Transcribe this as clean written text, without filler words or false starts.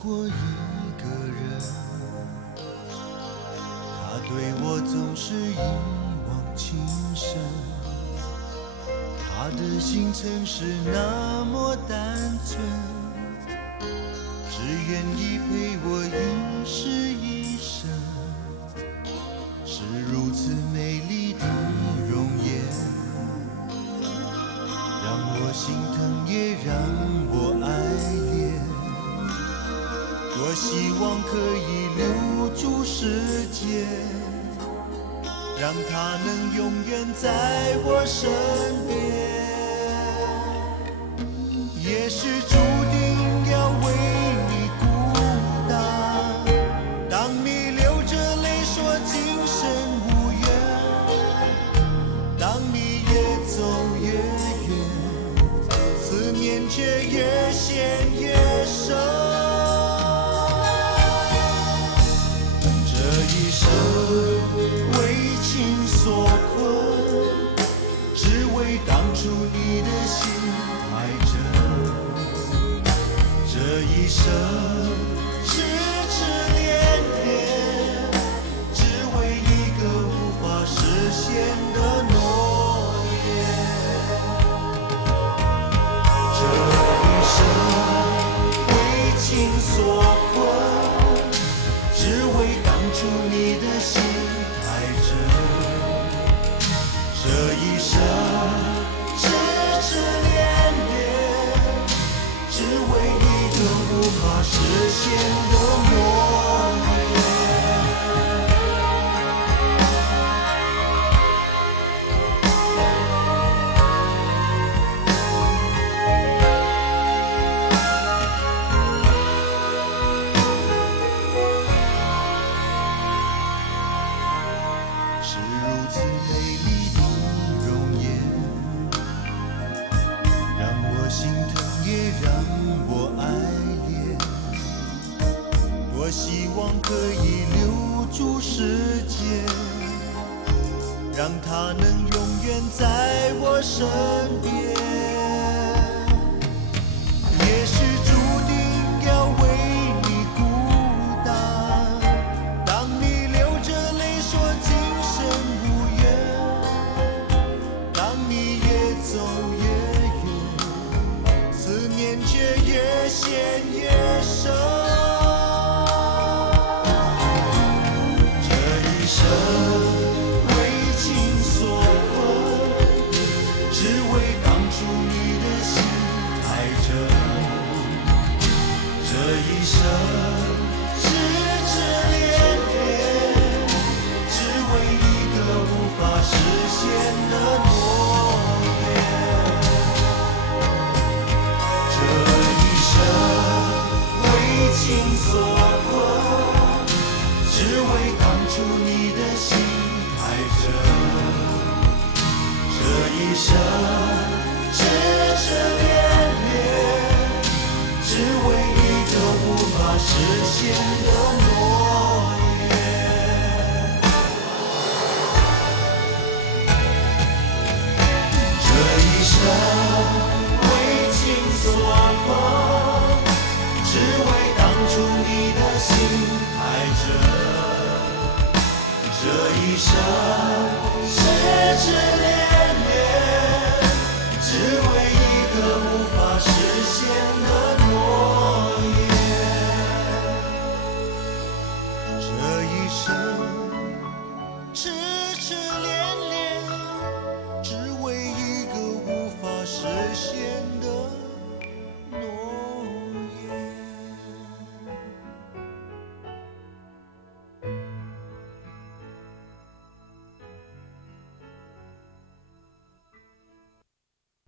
过一个人，他对我总是一往情深，他的心曾是那么单纯，只愿意陪我一世一生，是如此美丽的容颜，让我心疼也让我爱恋。多希望可以留住时间，让它能永远在我身边。也许注定要为你孤单，当你流着泪说今生无缘，当你越走越远，思念却越陷越深。这一生为情所困，只为当初你的心太真。这一生痴痴恋恋，只为一个无法实现的诺言。这一生为情所困，只为当初你的心太真。这一生痴痴恋恋，只为一个无法实现的诺言。是如此美丽的容颜，让我心疼也让我爱恋。多希望可以留住时间，让它能永远在我身边。也许注定要为你孤单，当你流着泪说今生无缘，当你越走越远，思念却越陷越深。这一生为情所困，只为当初你的心太真。这一生痴痴恋恋，只为一个无法实现的诺言。这一生为情所困，只为当初你的心太真。这一生痴痴恋恋，只为一个无法实现的诺言。这一生为情所困，只为当初你的心太真。这一生痴痴恋